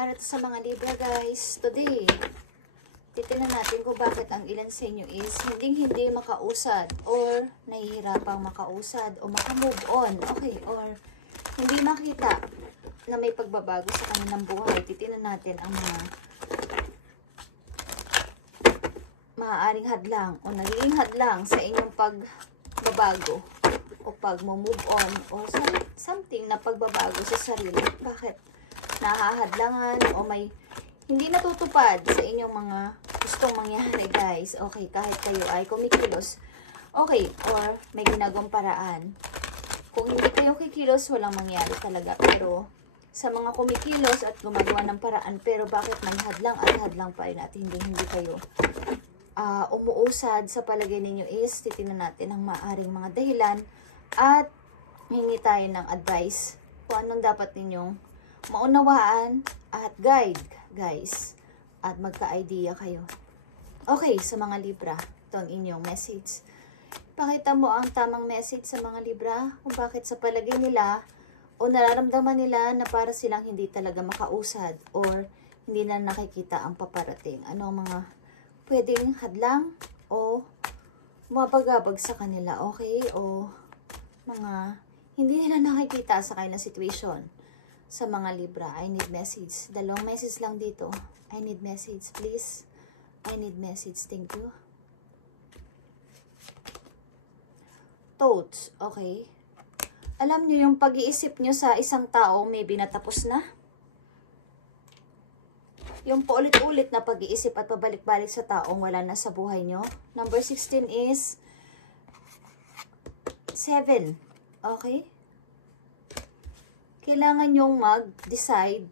para sa mga Libra guys. Today, titignan natin kung bakit ang ilan sa inyo is hindi makausad or nahihirapang makausad o makamove on. Okay, or hindi makita na may pagbabago sa kanilang buhay. Titignan natin ang mga maaaring hadlang o naging hadlang sa inyong pagbabago o pag-move on o something na pagbabago sa sarili. Bakit nahahadlangan o may hindi natutupad sa inyong mga gustong mangyari guys. Okay, kahit kayo ay kumikilos. Okay, or may ginagawang paraan. Kung hindi kayo kikilos, walang mangyari talaga. Pero sa mga kumikilos at gumagawa ng paraan, pero bakit may hadlang at hadlang pa rin at hindi kayo umuusad sa palagay ninyo is titingnan natin ang maaaring mga dahilan at hingi tayo ng advice kung anong dapat ninyong maunawaan at guide guys at magka-idea kayo. Okay, sa mga Libra, ito ang inyong message. Pakita mo ang tamang message sa mga Libra kung bakit sa palagay nila o nararamdaman nila na para silang hindi talaga makausad or hindi na nakikita ang paparating. Ano ang mga pwedeng hadlang o mapagabag sa kanila, okay? O mga hindi nila nakikita sa kanilang situation. Sa mga Libra, I need message. Dalawang message lang dito. I need message, please. I need message, thank you. Thoughts, okay. Alam nyo yung pag-iisip nyo sa isang tao, maybe natapos na. Yung paulit-ulit na pag-iisip at pabalik-balik sa taong wala na sa buhay nyo. Number 16 is 7. Okay? Kailangan nyong mag-decide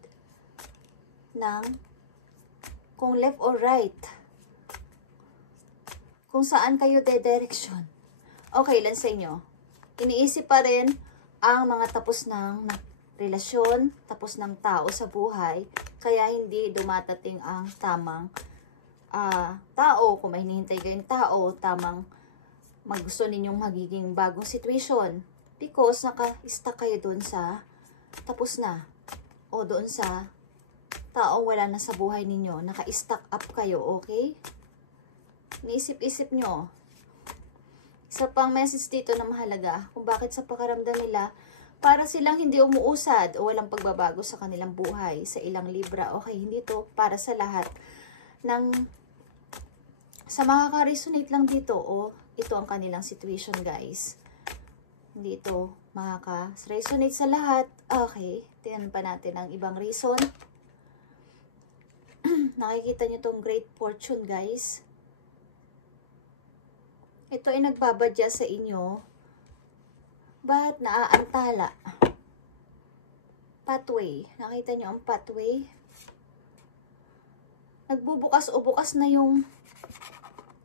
ng kung left or right. Kung saan kayo de-direction. Okay lang sa inyo. Iniisip pa rin ang mga tapos ng relasyon, tapos ng tao sa buhay, kaya hindi dumatating ang tamang tao. Kung may hinihintay kayong tao, tamang gusto ninyong magiging bagong situation. Because naka-stuck kayo doon sa tapos na. O doon sa taong wala na sa buhay ninyo. Naka-stuck up kayo, okay? Niisip-isip nyo. Isa pang message dito na mahalaga kung bakit sa pakaramdam nila para silang hindi umuusad o walang pagbabago sa kanilang buhay sa ilang Libra. Okay, hindi to para sa lahat sa makaka-resonate lang dito o ito ang kanilang situation guys. Hindi ito makaka-resonate sa lahat. Okay, tingnan pa natin ang ibang reason. Nakikita nyo tong great fortune guys. Ito ay nagbabadya sa inyo. But naaantala. Pathway. Nakita nyo ang pathway? Nagbubukas o bukas na yung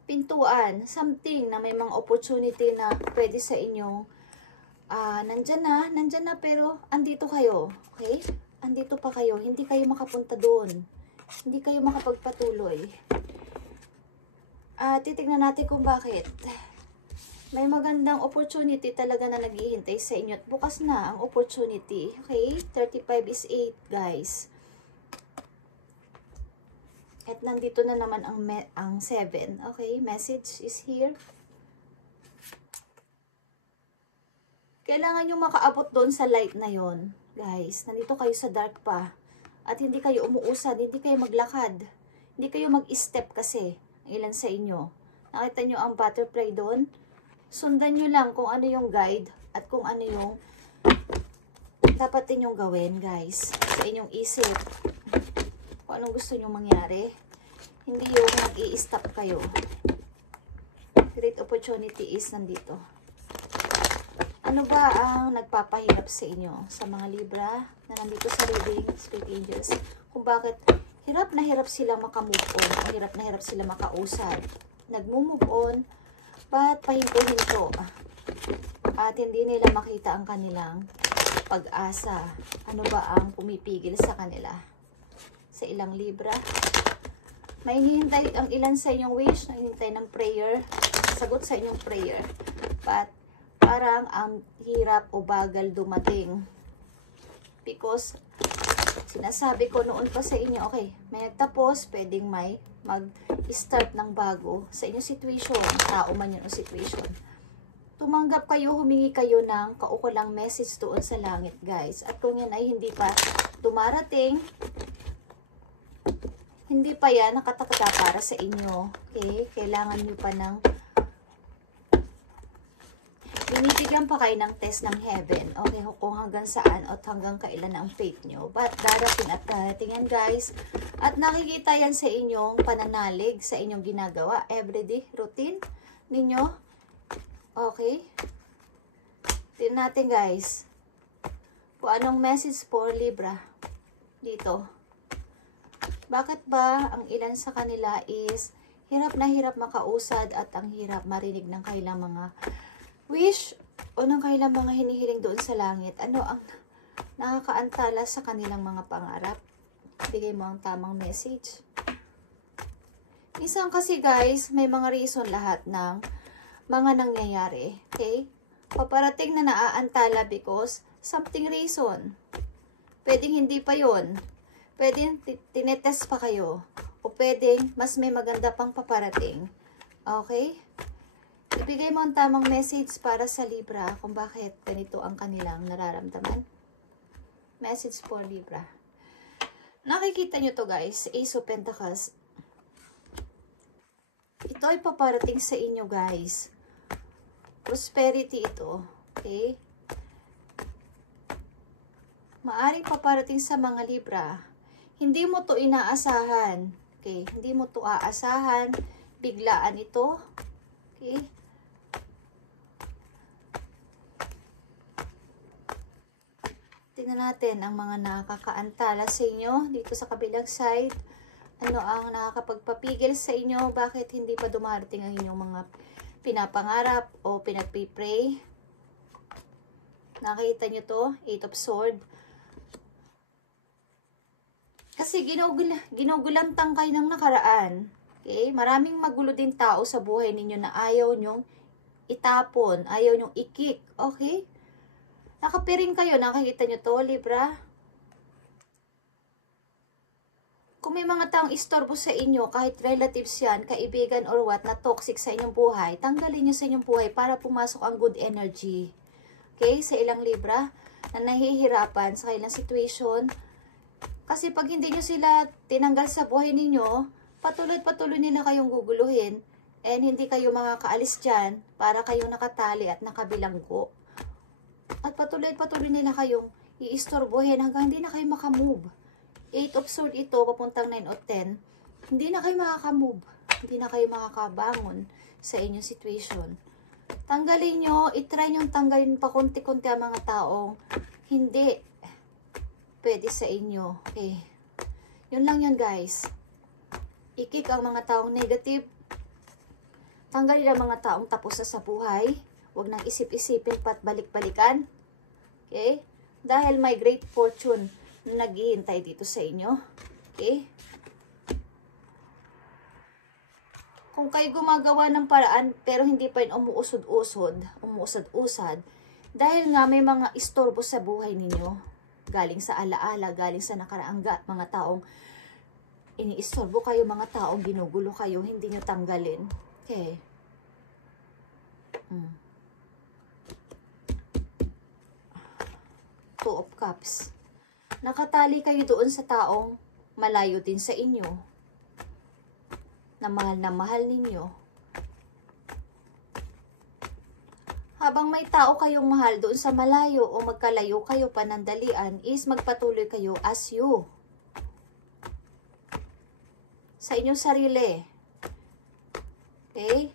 pintuan. Something na may mga opportunity na pwede sa inyong nandyan na pero andito kayo. Okay? Andito pa kayo. Hindi kayo makapunta doon. Hindi kayo makapagpatuloy. Titignan natin kung bakit. May magandang opportunity talaga na naghihintay sa inyo at bukas na ang opportunity. Okay? 35 is 8, guys. At nandito na naman ang 7. Okay? Message is here. Kailangan nyo makaabot doon sa light na yon, guys. Nandito kayo sa dark pa. At hindi kayo umuusad, hindi kayo maglakad. Hindi kayo mag-step kasi. Ilan sa inyo. Nakita nyo ang butterfly doon? Sundan nyo lang kung ano yung guide at kung ano yung dapat ninyong gawin, guys. Sa inyong isip. Kung anong gusto nyo mangyari. Hindi yung mag-i-stop kayo. Great opportunity is nandito. Ano ba ang nagpapahirap sa inyo? Sa mga Libra na nandito sa reading, Spirit Angels. Kung bakit hirap na hirap sila makamove on. Hirap na hirap sila makausad. Nagmo-move on. But pahinto-hinto. At hindi nila makita ang kanilang pag-asa. Ano ba ang pumipigil sa kanila? Sa ilang Libra. May hinihintay ang ilan sa inyong wish. Hinihintay ng prayer. Sagot sa inyong prayer. But parang ang hirap o bagal dumating. Because Sinasabi ko noon pa sa inyo, okay, may nagtapos, pwedeng may mag-start ng bago sa inyong situation, tao man yun o situation. Tumanggap kayo, humingi kayo ng kaukulang message doon sa langit, guys. At kung yan ay hindi pa dumarating, hindi pa yan nakatakda para sa inyo. Okay? Kailangan nyo pa ng binibigyan pa kayo ng test ng heaven. Okay, kung hanggang saan at hanggang kailan ang faith nyo. But darating at darating yan, guys. At nakikita yan sa inyong pananalig, sa inyong ginagawa. Everyday routine ninyo. Okay. Tingnan natin, guys. Kung anong message for Libra dito. Bakit ba ang ilan sa kanila is hirap na hirap makausad at ang hirap marinig ng kailang mga wish o ng kailang mga hinihiling doon sa langit? Ano ang nakakaantala sa kanilang mga pangarap? Bigay mo ang tamang message. Minsan kasi, guys, may mga reason lahat ng mga nangyayari. Okay? Paparating na naaantala because something reason. Pwedeng hindi pa yon. Pwedeng tinetest pa kayo. O pwedeng mas may maganda pang paparating. Okay? Ibigay mo ang tamang message para sa Libra kung bakit ganito ang kanilang nararamdaman. Message for Libra. Nakikita nyo to, guys. Ace of Pentacles. Ito ay paparating sa inyo, guys. Prosperity ito. Okay? Maaring paparating sa mga Libra. Hindi mo to inaasahan. Okay? Hindi mo to aasahan. Biglaan ito. Okay? Tingnan natin ang mga nakakaantala sa inyo dito sa kabilang side. Ano ang nakakapagpapigil sa inyo? Bakit hindi pa dumarating ang inyong mga pinapangarap o pinagpipray? Nakita nyo to? 8 of Swords. Kasi ginugulantang kayo ng nakaraan. Okay? Maraming magulo din tao sa buhay ninyo na ayaw nyong itapon, ayaw nyong ikik. Okay? Nakapiring kayo, nakikita nyo to, Libra? Kung may mga taong istorbo sa inyo, kahit relatives yan, kaibigan or what, na toxic sa inyong buhay, tanggalin nyo sa inyong buhay para pumasok ang good energy. Okay? Sa ilang Libra, na nahihirapan sa kailang situation. Kasi pag hindi nyo sila tinanggal sa buhay ninyo, patuloy nila kayong guguluhin, and hindi kayo makakaalis dyan para kayong nakatali at nakabilanggo. At patuloy nila kayong iistorbohin hanggang hindi na kayo makamove. 8 of Swords ito, papuntang 9 o 10, hindi na kayo makakamove. Hindi na kayo makakabangon sa inyong situation. Tanggalin nyo, itry nyo tanggalin pa konti-konti ang mga taong hindi pwede sa inyo. Okay. Yun lang yun, guys. Ikik ang mga taong negative. Tanggalin ang mga taong tapos na sa buhay. Huwag nang isip-isipin pat balik-balikan. Okay? Dahil may great fortune na naghihintay dito sa inyo. Okay? Kung kayo gumagawa ng paraan pero hindi pa rin umuusad-usad, dahil nga may mga istorbo sa buhay ninyo, galing sa alaala, galing sa nakaraang mga taong iniistorbo kayo, mga taong ginugulo kayo, hindi nyo tanggalin. Okay? Two of Cups. Nakatali kayo doon sa taong malayo din sa inyo, na mahal ninyo. Habang may tao kayong mahal doon sa malayo o magkalayo kayo panandalian, is magpatuloy kayo as you. Sa inyong sarili. Okay?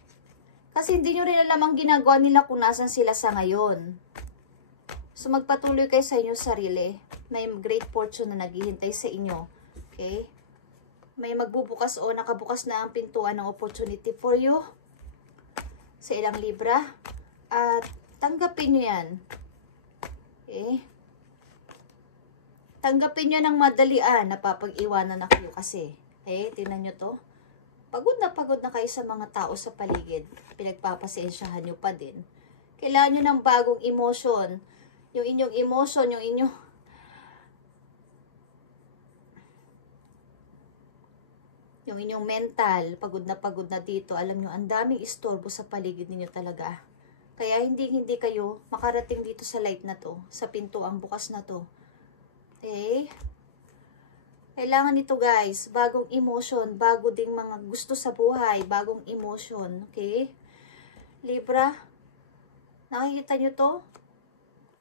Kasi hindi nyo rin alam ang ginagawa nila kung nasan sila sa ngayon. So, magpatuloy kayo sa inyong sarili. May great fortune na naghihintay sa inyo. Okay? May magbubukas o nakabukas na ang pintuan ng opportunity for you. Sa ilang Libra. At tanggapin nyo yan. Okay? Tanggapin nyo ng madalian. Napapag-iwanan na kayo kasi. Okay? Tingnan nyo to. Pagod na kayo sa mga tao sa paligid. Pinagpapasensyahan nyo pa din. Kailangan nyo ng bagong emotion. Yung inyong emotion, yung inyong Yung inyong mental, pagod na dito. Alam nyo, ang daming istorbo sa paligid ninyo talaga. Kaya hindi kayo makarating dito sa light na to, sa pinto ang bukas na to. Okay? Kailangan nito guys, bagong emotion, bago ding mga gusto sa buhay, bagong emotion. Okay? Libra, nakikita nyo to?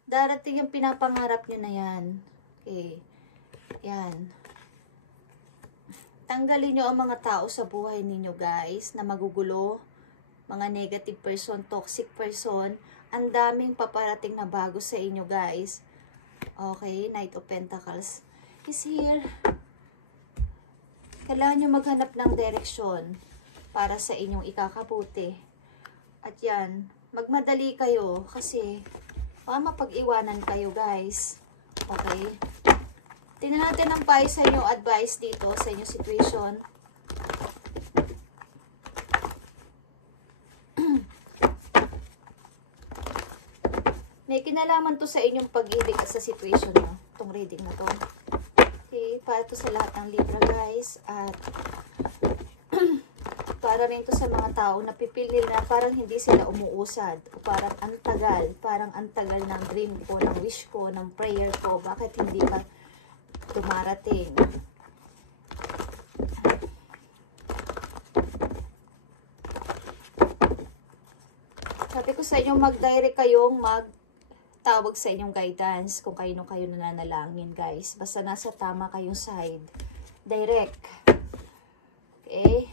Darating yung pinapangarap nyo na yan. Okay? Yan. Tanggalin nyo ang mga tao sa buhay ninyo guys na magugulo, mga negative person, toxic person. Ang daming paparating na bago sa inyo guys. Okay, Knight of Pentacles is here. Kailangan nyo maghanap ng direksyon para sa inyong ikakabuti. At yan, magmadali kayo kasi baka mapag-iwanan kayo guys. Okay. Tingnan natin ang payo sa inyong advice dito sa inyong situation. May kinalaman to sa inyong pag-ibig at sa situation nyo. Itong reading na to. Okay, para to sa lahat ng Libra guys. At para rin to sa mga tao na pipili na parang hindi sila umuusad. O parang ang tagal ng dream ko, ng wish ko, ng prayer ko. Bakit hindi pa dumarating? Sabi ko sa inyo, mag-direct kayong tawag sa inyong guidance kung kayo nananalangin guys. Basta nasa tama kayong side. Direct. Okay?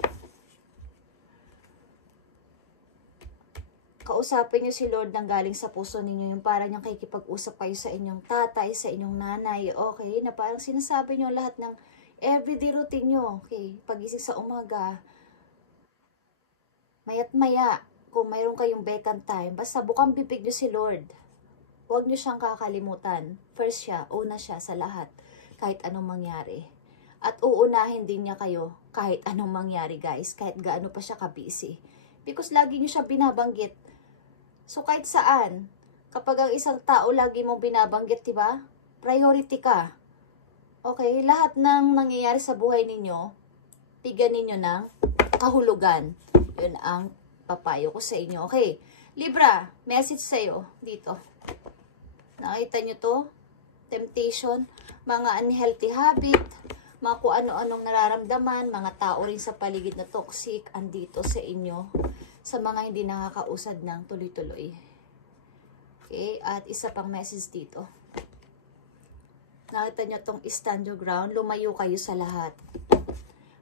Kausapin nyo si Lord nang galing sa puso ninyo. Yung parang niyang kikipag-usap kayo sa inyong tatay, sa inyong nanay. Okay? Na parang sinasabi nyo lahat ng everyday routine nyo. Okay? Pagising sa umaga. Maya't maya. Kung mayroon kayong vacant time, basta bukang bibig nyo si Lord. Huwag nyo siyang kakalimutan. First siya, una siya sa lahat. Kahit anong mangyari. At uunahin din niya kayo kahit anong mangyari guys. Kahit gaano pa siya ka-busy. Because lagi nyo siya binabanggit. So kahit saan, kapag ang isang tao lagi mong binabanggit, diba? Priority ka. Okay? Lahat ng nangyayari sa buhay ninyo, bigyan ninyo ng kahulugan. Yun ang papayo ko sa inyo. Okay? Libra, message sa'yo dito. Nakita nyo to? Temptation, mga unhealthy habit, mga kung ano-anong nararamdaman, mga tao rin sa paligid na toxic, andito sa inyo. Sa mga hindi nakakausad ng tuloy-tuloy. Okay? At isa pang message dito. Nakita nyo tong stand your ground, lumayo kayo sa lahat.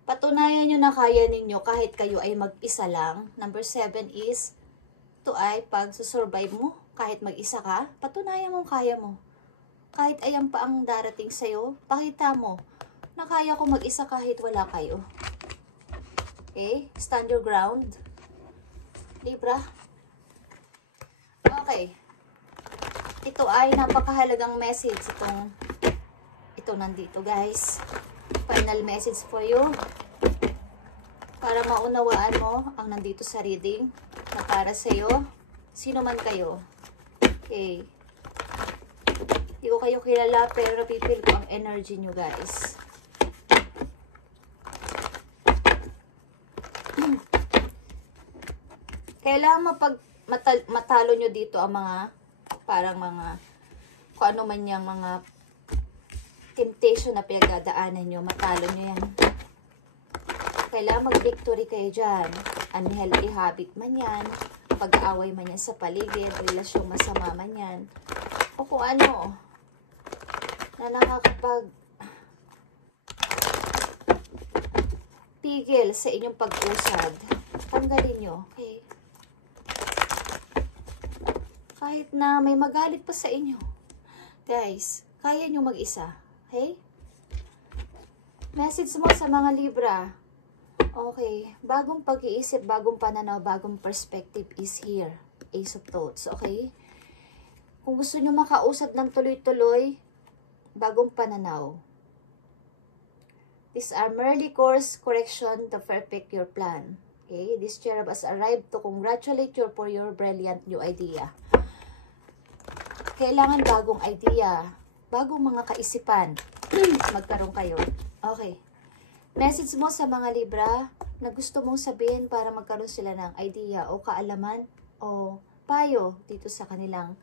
Patunayan nyo na kaya ninyo kahit kayo ay mag-isa lang. Number 7 is, ito ay pag susurvive mo, kahit mag-isa ka, patunayan mo kaya mo. Kahit ayan pa ang darating sa'yo, pakita mo na kaya ko mag-isa kahit wala kayo. Okay? Stand your ground. Libra. Okay. Ito ay napakahalagang message. Ito nandito guys. Final message for you. Para maunawaan mo ang nandito sa reading na para sa'yo. Sino man kayo. Okay. Hindi ko kayo kilala pero napipil ko ang energy nyo guys. Kailangan matalo nyo dito ang mga parang mga kung ano man yung mga temptation na pinagdadaanan nyo. Matalo nyo yan. Kailangan mag-victory kayo dyan. Unhealthy habit man yan. Pag-aaway man yan sa paligid. Relasyong masama man yan. O kung ano na nakakapag pigil sa inyong pag-usad. Tanggalin nyo. Okay? Kahit na may magalit pa sa inyo. Guys, kaya nyo mag-isa. Okay? Message mo sa mga Libra. Okay. Bagong pag-iisip, bagong pananaw, bagong perspective is here. Ace of Thoughts. Okay? Kung gusto nyo makausap ng tuloy-tuloy, bagong pananaw. These are merely course correction to perfect your plan. Okay? This cherub has arrived to congratulate you for your brilliant new idea. Kailangan bagong idea, bagong mga kaisipan. Magkaroon kayo. Okay. Message mo sa mga Libra na gusto mong sabihin para magkaroon sila ng idea o kaalaman o payo dito sa kanilang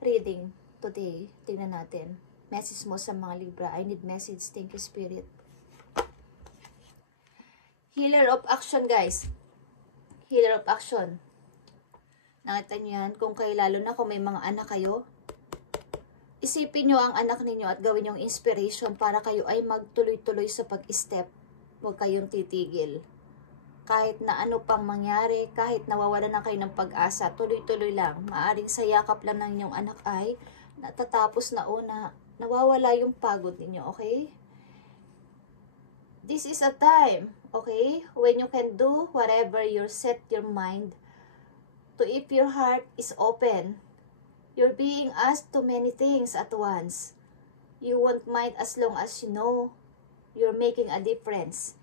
reading today. Tingnan natin. Message mo sa mga Libra. I need message. Thank you, Spirit. Healer of action, guys. Healer of action. Nakita niyo yan? Kung kayo, lalo na kung may mga anak kayo, isipin nyo ang anak ninyo at gawin yung inspiration para kayo ay magtuloy-tuloy sa pag-step. Huwag kayong titigil. Kahit na ano pang mangyari, kahit nawawala na kayo ng pag-asa, tuloy-tuloy lang. Maaring sa yakap lang ng inyong anak ay natatapos na una, nawawala yung pagod ninyo, okay? This is a time, okay, when you can do whatever you set your mind to if your heart is open. You're being asked to many things at once. You won't mind as long as you know you're making a difference.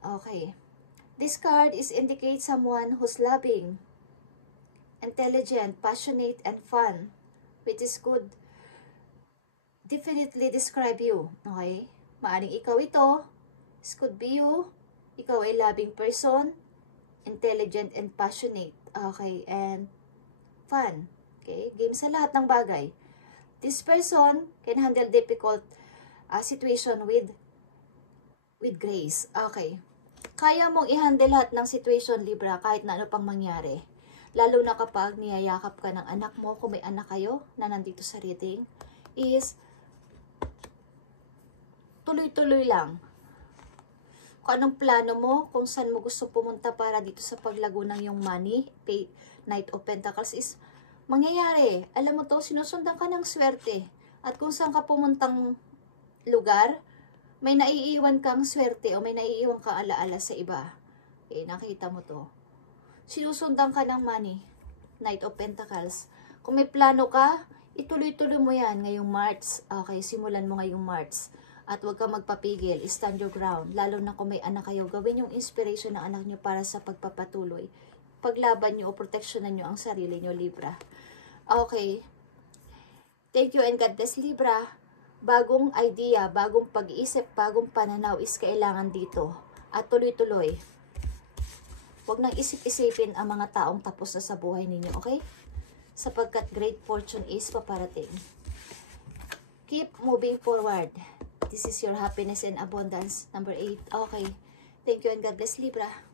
Okay. This card is indicate someone who's loving, intelligent, passionate, and fun, which is good. Definitely describe you. Okay? Maaring ikaw ito. This could be you. Ikaw ay loving person, intelligent and passionate. Okay? And fun. Okay? Game sa lahat ng bagay. This person can handle difficult situation with grace. Okay. Kaya mong i-handle lahat ng situation, Libra, kahit na ano pang mangyari. Lalo na kapag niyayakap ka ng anak mo, kung may anak kayo na nandito sa reading, is tuloy-tuloy lang. Kung anong plano mo, kung saan mo gusto pumunta para dito sa paglago ng yung money, Knight of Pentacles is mangyayari. Alam mo to, sinusundan ka ng swerte. At kung saan ka pumuntang lugar, may naiiwan kang swerte o may naiiwan kang alaala sa iba. Okay, nakita mo to. Sinusundan ka ng money, Knight of Pentacles. Kung may plano ka, ituloy-tuloy mo yan ngayong March. Okay, simulan mo ngayong March. At huwag ka magpapigil, stand your ground. Lalo na kung may anak kayo, gawin yung inspiration ng anak nyo para sa pagpapatuloy. Paglaban nyo o proteksyonan nyo ang sarili nyo, Libra. Okay. Thank you and God bless, Libra. Bagong idea, bagong pag-iisip, bagong pananaw is kailangan dito. At tuloy-tuloy. Huwag nang isip-isipin ang mga taong tapos na sa buhay ninyo, okay? Sapagkat great fortune is paparating. Keep moving forward. This is your happiness and abundance. Number 8. Okay. Thank you and God bless, Libra.